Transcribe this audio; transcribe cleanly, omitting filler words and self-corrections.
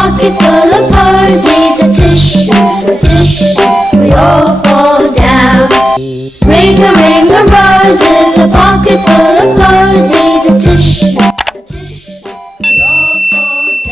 pocket full of posies. A tish, we all fall down. Ring a rose.